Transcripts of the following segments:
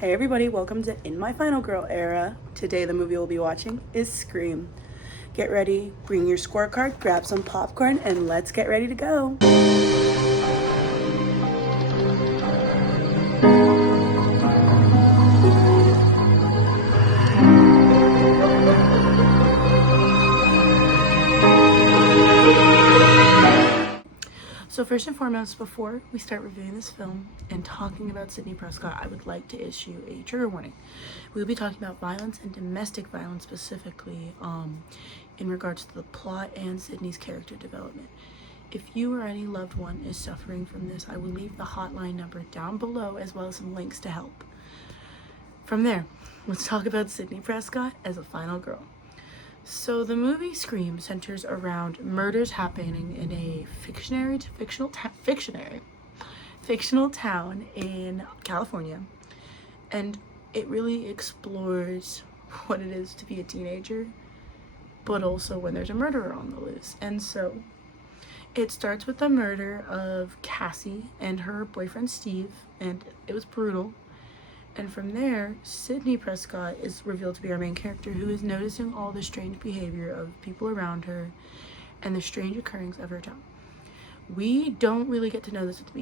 Hey everybody, welcome to In My Final Girl era. Today the movie we'll be watching is Scream. Get ready, bring your scorecard, grab some popcorn, and let's get ready to go. So first and foremost, before we start reviewing this film and talking about Sidney Prescott, I would like to issue a trigger warning. We'll be talking about violence and domestic violence specifically in regards to the plot and Sidney's character development. If you or any loved one is suffering from this, I will leave the hotline number down below as well as some links to help. From there, let's talk about Sidney Prescott as a final girl. So the movie Scream centers around murders happening in a fictional town in California, and it really explores what it is to be a teenager, but also when there's a murderer on the loose. And so it starts with the murder of Cassie and her boyfriend Steve, and it was brutal. And from there, Sidney Prescott is revealed to be our main character, who is noticing all the strange behavior of people around her and the strange occurrings of her town. We don't really get to know this at the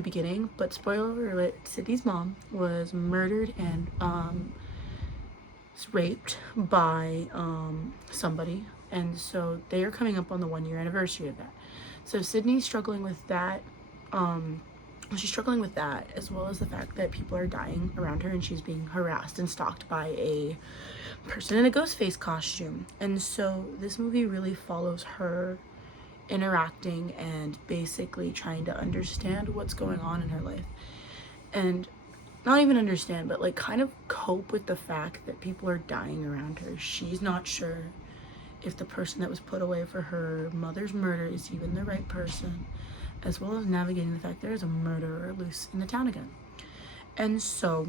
beginning, but spoiler alert, Sidney's mom was murdered and raped by somebody, and so they are coming up on the 1-year anniversary of that. So Sidney's struggling with that. She's struggling with that, as well as the fact that people are dying around her and she's being harassed and stalked by a person in a ghost face costume. And so this movie really follows her interacting and basically trying to understand what's going on in her life. And not even understand, but like kind of cope with the fact that people are dying around her. She's not sure if the person that was put away for her mother's murder is even the right person, as well as navigating the fact there is a murderer loose in the town again. And so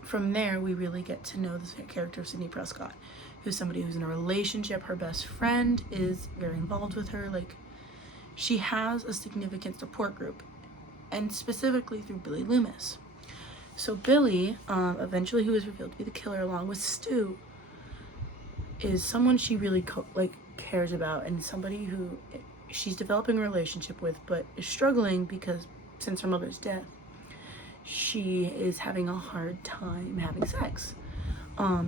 from there, we really get to know the character of Sidney Prescott, who's somebody who's in a relationship. Her best friend is very involved with her. Like, she has a significant support group, and specifically through Billy Loomis. So Billy, eventually, who is revealed to be the killer along with Stu, is someone she really cares about, and somebody who she's developing a relationship with, but is struggling because since her mother's death, she is having a hard time having sex.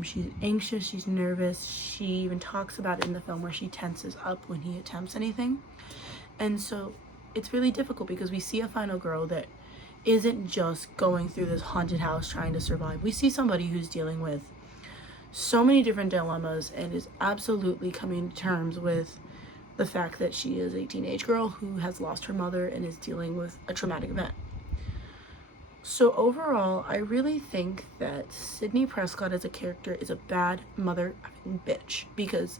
She's anxious, she's nervous. She even talks about it in the film where she tenses up when he attempts anything. And so it's really difficult because we see a final girl that isn't just going through this haunted house trying to survive. We see somebody who's dealing with so many different dilemmas and is absolutely coming to terms with the fact that she is a teenage girl who has lost her mother and is dealing with a traumatic event. So overall, I really think that Sidney Prescott as a character is a bad mother bitch, because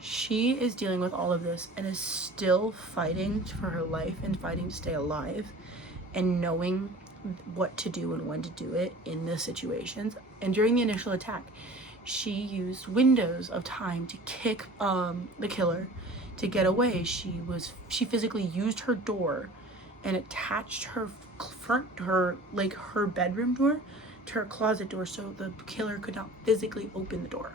she is dealing with all of this and is still fighting for her life and fighting to stay alive and knowing what to do and when to do it in the situations. And during the initial attack, she used windows of time to kick the killer to get away. She physically used her door and attached her bedroom door to her closet door so the killer could not physically open the door.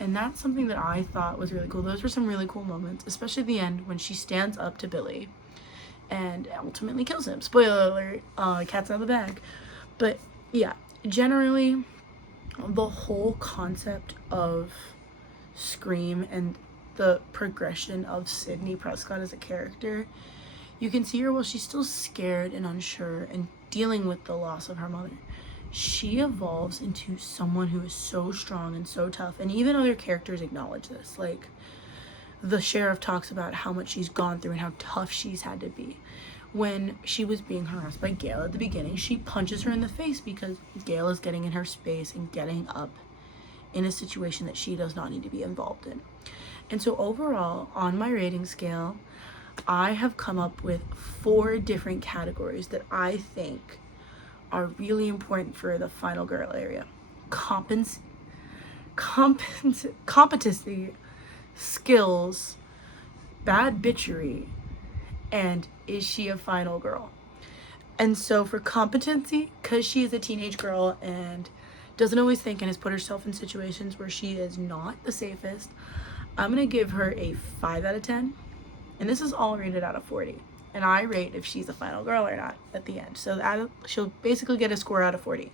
And that's something that I thought was really cool. Those were some really cool moments, especially at the end when she stands up to Billy and ultimately kills him. Spoiler alert, cat's out of the bag. But yeah, generally the whole concept of Scream and the progression of Sidney Prescott as a character, you can see her while she's still scared and unsure and dealing with the loss of her mother. She evolves into someone who is so strong and so tough, and even other characters acknowledge this. Like, the sheriff talks about how much she's gone through and how tough she's had to be. When she was being harassed by Gail at the beginning, she punches her in the face because Gail is getting in her space and getting up in a situation that she does not need to be involved in. And so overall, on my rating scale, I have come up with 4 different categories that I think are really important for the final girl area. Competency, skills, bad bitchery, and is she a final girl? And so for competency, because she is a teenage girl and doesn't always think and has put herself in situations where she is not the safest, I'm going to give her a 5 out of 10. And this is all rated out of 40. And I rate if she's a final girl or not at the end. So she'll basically get a score out of 40.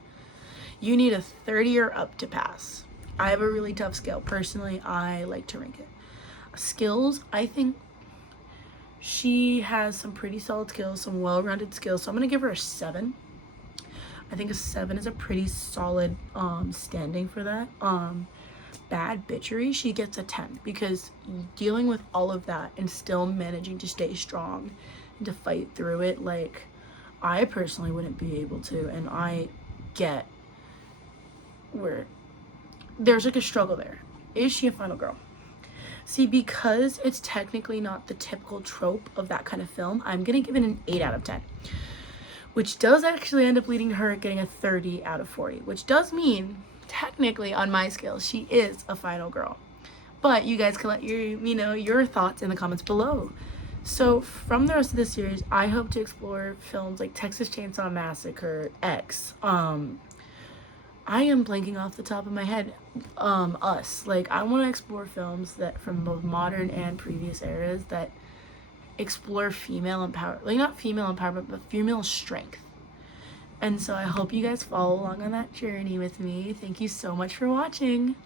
You need a 30 or up to pass. I have a really tough scale. Personally, I like to rank it. Skills, I think she has some pretty solid skills, some well-rounded skills. So I'm going to give her a 7. I think a 7 is a pretty solid standing for that. Bad bitchery, she gets a 10, because dealing with all of that and still managing to stay strong and to fight through it, like, I personally wouldn't be able to. And I get where there's like a struggle there. Is she a final girl? See, because it's technically not the typical trope of that kind of film, I'm gonna give it an 8 out of 10, which does actually end up leading her getting a 30 out of 40, which does mean technically on my scale she is a final girl. But you guys can let your thoughts in the comments below. So from the rest of the series, I hope to explore films like Texas Chainsaw Massacre, X, I am blanking off the top of my head, Us. Like, I want to explore films that from both modern and previous eras that explore female empowerment, like not female empowerment, but female strength. And so I hope you guys follow along on that journey with me. Thank you so much for watching.